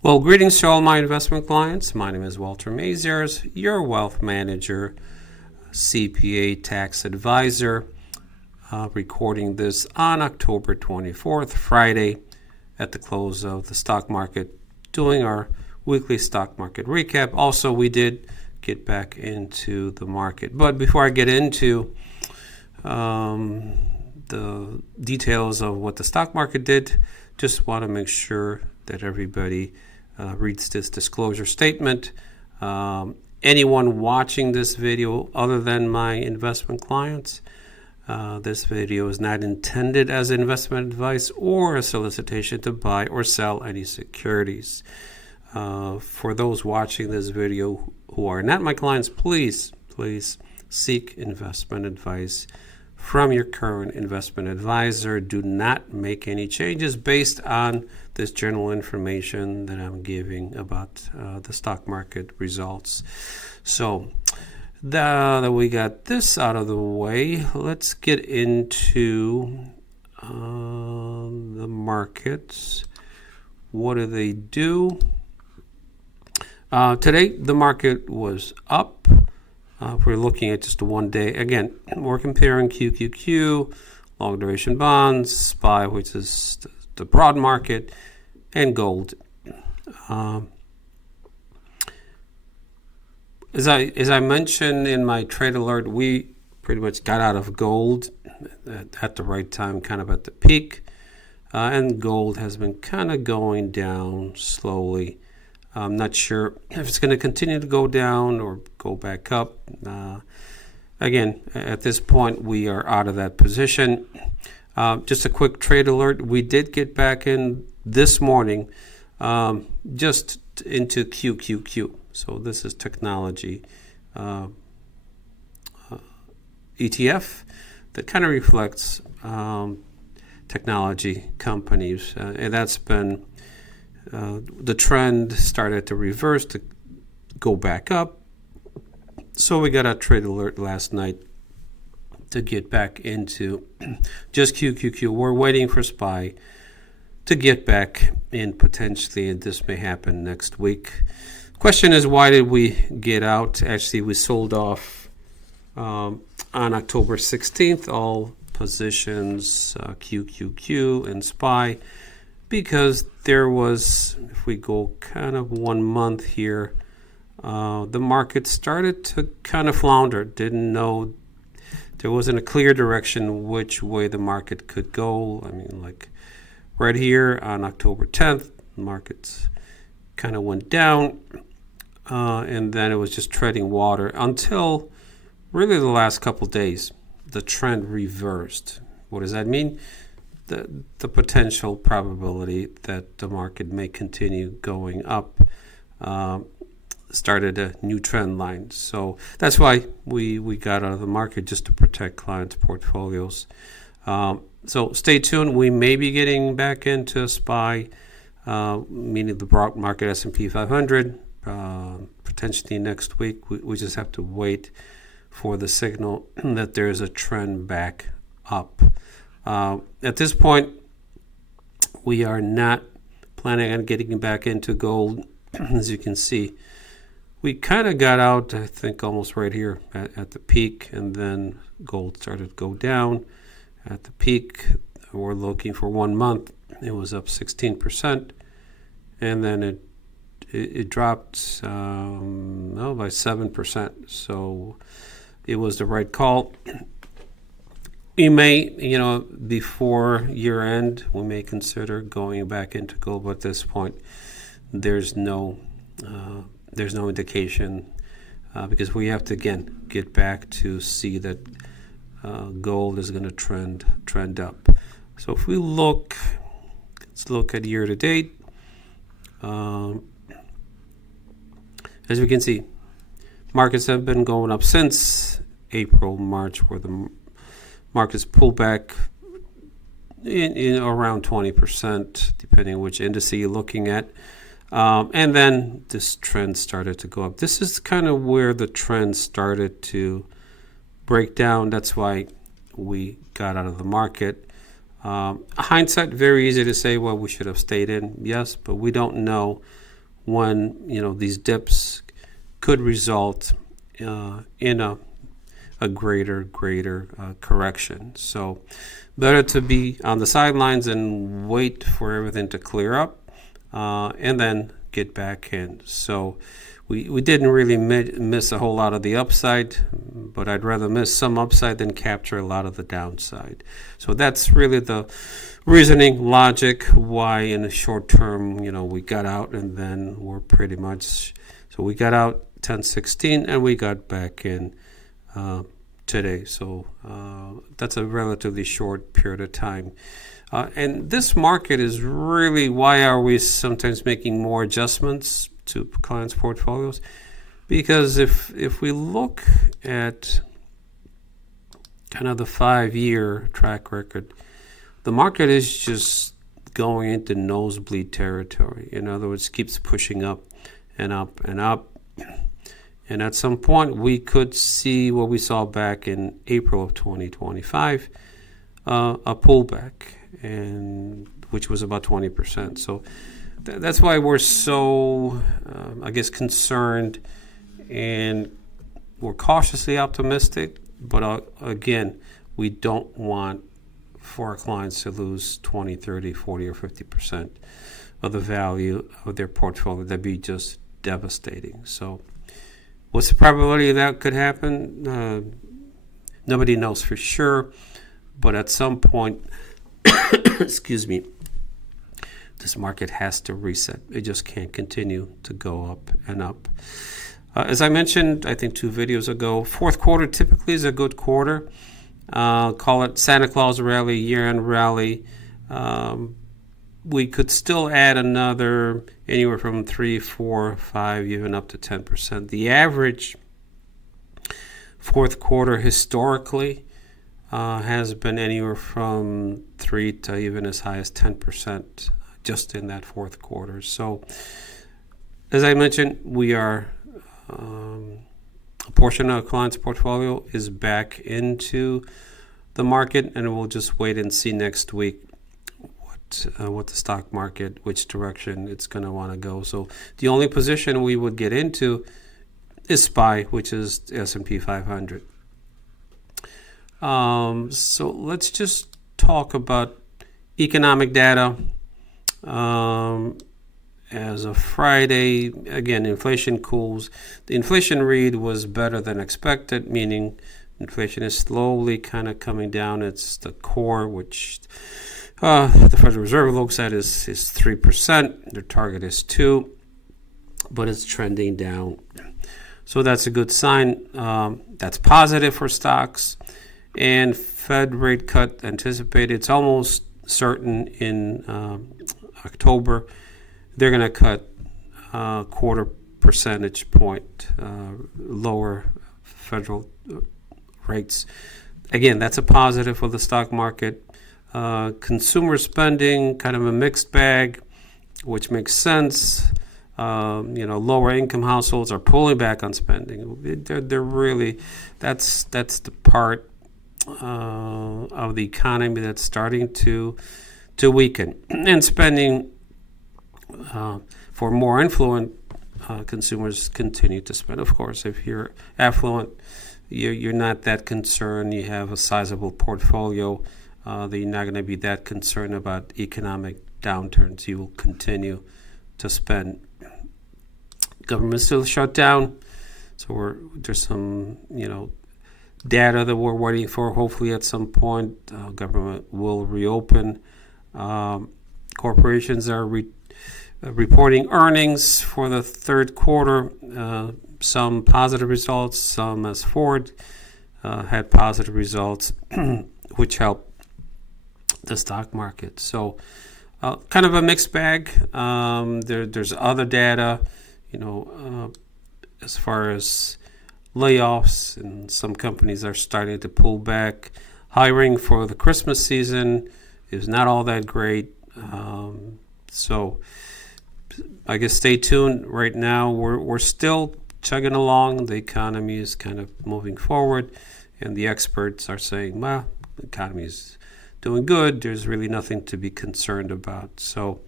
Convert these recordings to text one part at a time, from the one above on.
Well, greetings to all my investment clients. My name is Walter Maziers, your wealth manager, CPA tax advisor, recording this on October 24th, Friday, at the close of the stock market, doing our weekly stock market recap. Also, we did get back into the market. But before I get into the details of what the stock market did, just want to make sure that everybody reads this disclosure statement. Anyone watching this video other than my investment clients, this video is not intended as investment advice or a solicitation to buy or sell any securities. For those watching this video who are not my clients, please seek investment advice from your current investment advisor. Do not make any changes based on this general information that I'm giving about the stock market results. So now that we got this out of the way, let's get into the markets. What do they do? Today, the market was up. If we're looking at just a one day, again, we're comparing QQQ, long duration bonds, SPY, which is the broad market, and gold. As I mentioned in my trade alert, we pretty much got out of gold at the right time, kind of at the peak, and gold has been kind of going down slowly. I'm not sure if it's going to continue to go down or go back up. Again, at this point, we are out of that position. Just a quick trade alert. We did get back in this morning just into QQQ. So this is technology ETF that kind of reflects technology companies. And that's been the trend started to reverse, to go back up. So we got a trade alert last night to get back into just QQQ. We're waiting for SPY to get back in potentially, and this may happen next week. Question is, why did we get out? Actually, we sold off on October 16th, all positions, QQQ and SPY, because there was, if we go kind of 1 month here, the market started to kind of flounder. Didn't know, there wasn't a clear direction which way the market could go. I mean, like right here on October 10th, the markets kind of went down, and then it was just treading water until really the last couple days. The trend reversed. What does that mean? The potential probability that the market may continue going up started a new trend line. So that's why we got out of the market, just to protect clients' portfolios. So stay tuned. We may be getting back into SPY, meaning the broad market S&P 500, potentially next week. We just have to wait for the signal that there's a trend back up. At this point, we are not planning on getting back into gold. As you can see, we kind of got out, I think, almost right here at the peak, and then gold started to go down. At the peak, we're looking for 1 month. It was up 16%, and then it dropped by 7%. So it was the right call. We may, before year end, we may consider going back into gold, but at this point, there's no indication because we have to again get back to see that gold is going to trend up. So if we let's look at year to date. As we can see, markets have been going up since April, March, where the markets pull back in around 20%, depending on which index you're looking at. And then this trend started to go up. This is kind of where the trend started to break down. That's why we got out of the market. Hindsight, very easy to say, well, we should have stayed in. Yes, but we don't know when these dips could result in a greater correction. So better to be on the sidelines and wait for everything to clear up and then get back in. So we didn't really miss a whole lot of the upside, but I'd rather miss some upside than capture a lot of the downside. So that's really the reasoning, logic, why in the short term, we got out, and then we're pretty much, so we got out 10-16 and we got back in today. So that's a relatively short period of time. And this market is really, why are we sometimes making more adjustments to clients' portfolios? Because if we look at kind of the 5-year track record, the market is just going into nosebleed territory. In other words, keeps pushing up and up and up. And at some point, we could see what we saw back in April of 2025, a pullback, and which was about 20%. So that's why we're so, concerned, and we're cautiously optimistic. But again, we don't want for our clients to lose 20, 30, 40, or 50% of the value of their portfolio. That'd be just devastating. So what's the probability that could happen? Nobody knows for sure, but at some point, excuse me, this market has to reset. It just can't continue to go up and up. As I mentioned, I think 2 videos ago, fourth quarter typically is a good quarter. Call it Santa Claus rally, year-end rally. We could still add another anywhere from 3, 4, 5, even up to 10%. The average fourth quarter historically has been anywhere from 3 to even as high as 10% just in that fourth quarter. So, as I mentioned, we are a portion of a client's portfolio is back into the market, and we'll just wait and see next week what the stock market, which direction it's going to want to go. So the only position we would get into is SPY, which is S&P 500. So let's just talk about economic data. As of Friday, again, inflation cools. The inflation read was better than expected, meaning inflation is slowly kind of coming down. It's the core, which the Federal Reserve looks at is 3%. Their target is 2%, but it's trending down. So that's a good sign. That's positive for stocks. And Fed rate cut anticipated. It's almost certain in October. They're going to cut quarter percentage point lower federal rates. Again, that's a positive for the stock market. Consumer spending, kind of a mixed bag, which makes sense. Lower income households are pulling back on spending. They're really, that's the part of the economy that's starting to weaken. And spending for more affluent consumers continue to spend. Of course, if you're affluent, you're not that concerned. You have a sizable portfolio. That you're not going to be that concerned about economic downturns. You will continue to spend. Government still shut down, so there's some data that we're waiting for. Hopefully, at some point, government will reopen. Corporations are reporting earnings for the third quarter. Some positive results, some as Ford had positive results, which helped the stock market. So kind of a mixed bag. There's other data, as far as layoffs, and some companies are starting to pull back. Hiring for the Christmas season is not all that great. So I guess stay tuned. Right now, we're still chugging along. The economy is kind of moving forward, and the experts are saying, well, the economy is doing good. There's really nothing to be concerned about. So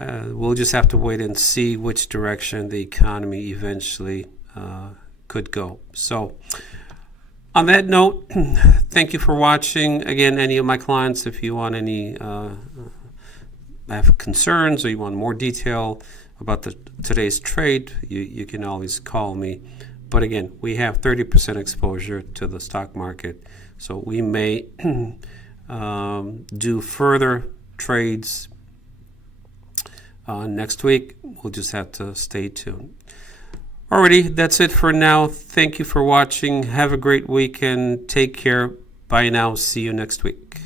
we'll just have to wait and see which direction the economy eventually could go. So on that note, thank you for watching. Again, any of my clients, if you want any have concerns or you want more detail about today's trade, you can always call me. But again, we have 30% exposure to the stock market, so we may do further trades next week. We'll just have to stay tuned. Alrighty, that's it for now. Thank you for watching. Have a great weekend. Take care. Bye now. See you next week.